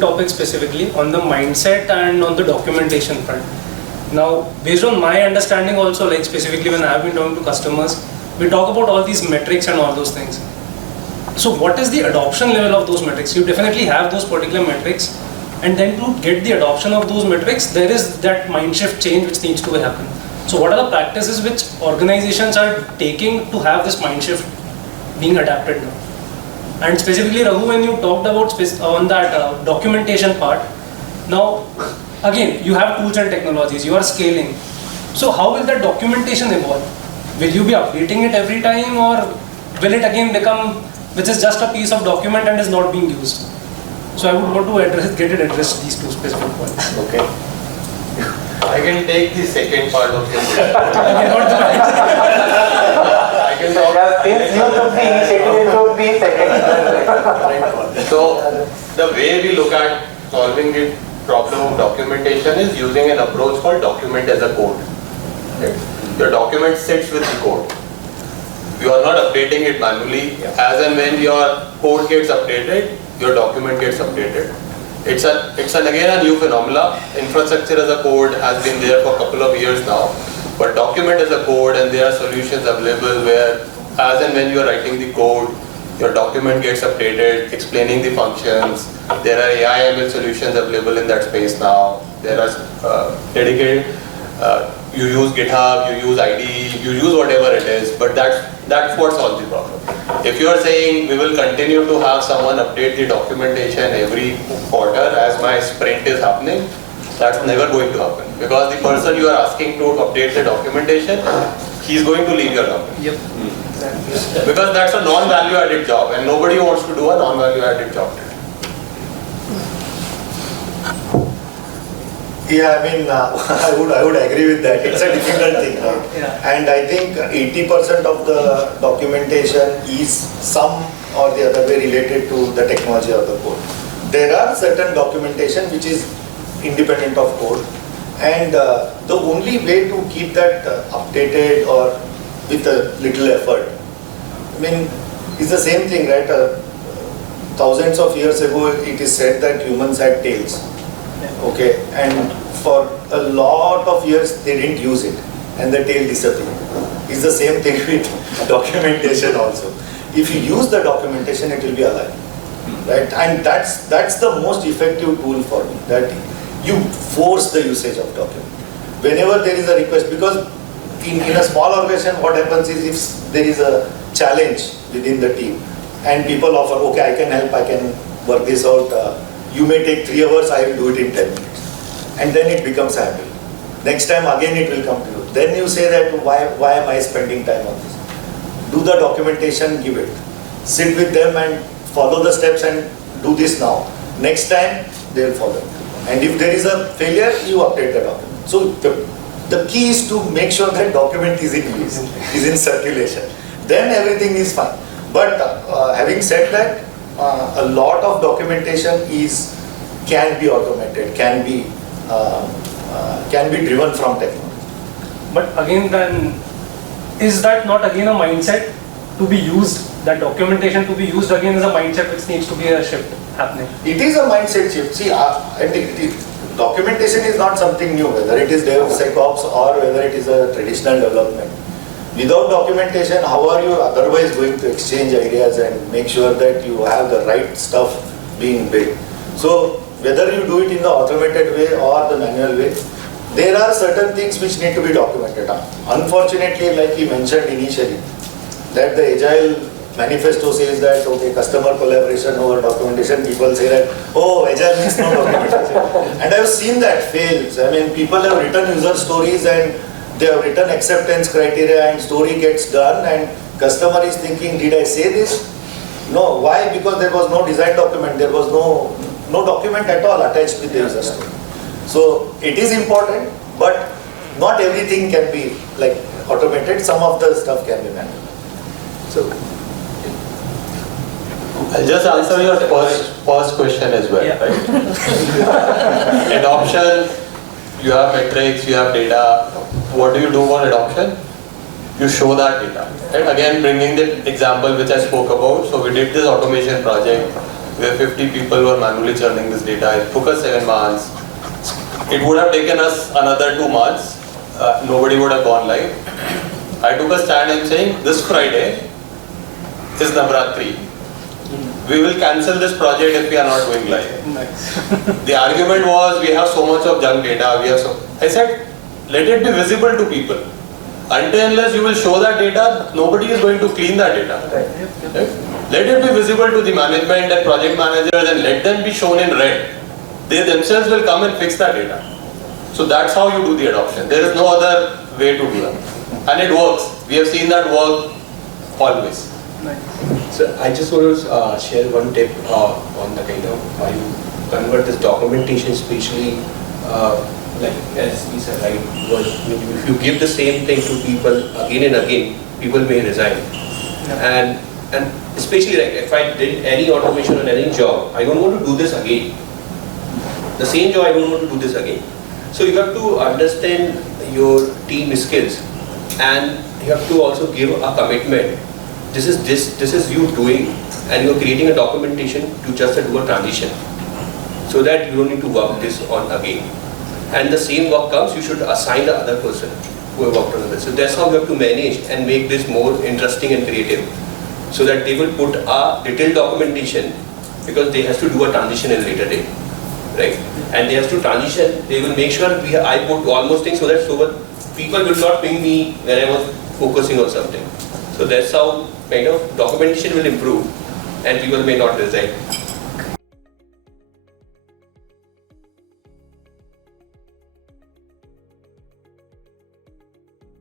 topics specifically on the mindset and on the documentation front. Now, based on my understanding also, like specifically when I have been talking to customers, we talk about all these metrics and all those things. So what is the adoption level of those metrics? You definitely have those particular metrics, and then to get the adoption of those metrics, there is that mind shift change which needs to happen. So what are the practices which organizations are taking to have this mind shift being adapted now? And specifically, Raghu, when you talked about on that documentation part, now again, you have tools and technologies, you are scaling. So how will that documentation evolve? Will you be updating it every time, or will it again become, which is just a piece of document and is not being used? So I would want to get it addressed, these two specific points. Okay. I can take the second part of your question. I can talk. Since you took the initiative, it should be second. So the way we look at solving the problem of documentation is using an approach called document as a code. Right? Your document sits with the code. You are not updating it manually. As and when your code gets updated, your document gets updated. It's again a new phenomena. Infrastructure as a code has been there for a couple of years now, but document as a code, and there are solutions available where as and when you are writing the code, your document gets updated, explaining the functions. There are AI ML solutions available in that space now. There are dedicated, you use GitHub, you use IDE, you use whatever it is, but that's what solves the problem. If you are saying we will continue to have someone update the documentation every quarter as my sprint is happening, that's never going to happen, because the person you are asking to update the documentation, he's going to leave your company. Yep. Because that's a non-value added job, and nobody wants to do a non-value added job. Yeah, I mean, I would agree with that. It's a difficult thing, right? Yeah. And I think 80% of the documentation is some or the other way related to the technology of the code. There are certain documentation which is independent of code, and the only way to keep that updated or with a little effort, I mean, is the same thing, right? Thousands of years ago, it is said that humans had tails. Okay, and for a lot of years they didn't use it, and the tail disappeared. It's the same thing with documentation also. If you use the documentation, it will be alive, right? And that's the most effective tool for me. That you force the usage of document whenever there is a request, because in a small organization, what happens is if there is a challenge within the team and people offer, okay, I can help, I can work this out. You may take 3 hours, I will do it in 10 minutes. And then it becomes a habit. Next time again it will come to you. Then you say that why am I spending time on this? Do the documentation, give it. Sit with them and follow the steps and do this now. Next time they will follow. And if there is a failure, you update the document. So the key is to make sure that document is in use, is in circulation. Then everything is fine. But having said that, a lot of documentation can be automated, can be driven from technology. But again, then, is that not again a mindset to be used? That documentation to be used again is a mindset which needs to be a shift happening. It is a mindset shift. See, I think documentation is not something new, whether it is DevSecOps or whether it is a traditional development. Without documentation, how are you otherwise going to exchange ideas and make sure that you have the right stuff being built? So whether you do it in the automated way or the manual way, there are certain things which need to be documented. Unfortunately, like you mentioned initially, that the Agile manifesto says that, okay, customer collaboration over documentation, people say that, oh, Agile means no documentation. And I've seen that fails. I mean, people have written user stories and they have written acceptance criteria and story gets done and customer is thinking, did I say this? No, why? Because there was no design document, there was no document at all attached with the user story. So it is important, but not everything can be like automated, some of the stuff can be manual. So I'll just answer your first question as well, Yeah. right? Adoption, you have metrics, you have data. What do you do for adoption? You show that data. Right? Again, bringing the example which I spoke about. So we did this automation project. where 50 people were manually churning this data. It took us 7 months. It would have taken us another 2 months. Nobody would have gone live. I took a stand and saying, this Friday is Navratri. We will cancel this project if we are not going live. Nice. The argument was, we have so much of junk data. I said, let it be visible to people. Until unless you will show that data, nobody is going to clean that data. Right? Let it be visible to the management and project managers and let them be shown in red. They themselves will come and fix that data. So that's how you do the adoption. There is no other way to do that. And it works. We have seen that work always. So I just want to share one tip on the kind of how you convert this documentation, especially like as we said, right? If you give the same thing to people again and again, people may resign. And especially like if I did any automation on any job, I don't want to do this again. The same job, I don't want to do this again. So you have to understand your team skills, and you have to also give a commitment. This is you doing, and you are creating a documentation to just do a transition, so that you don't need to work this on again. And the same work comes, you should assign the other person who have worked on this. So that's how you have to manage and make this more interesting and creative, so that they will put a detailed documentation, because they have to do a transition in later day, right? And they have to transition. They will make sure I put almost things so that people will not ping me when I was focusing on something. So that's how kind of documentation will improve, and people may not resign.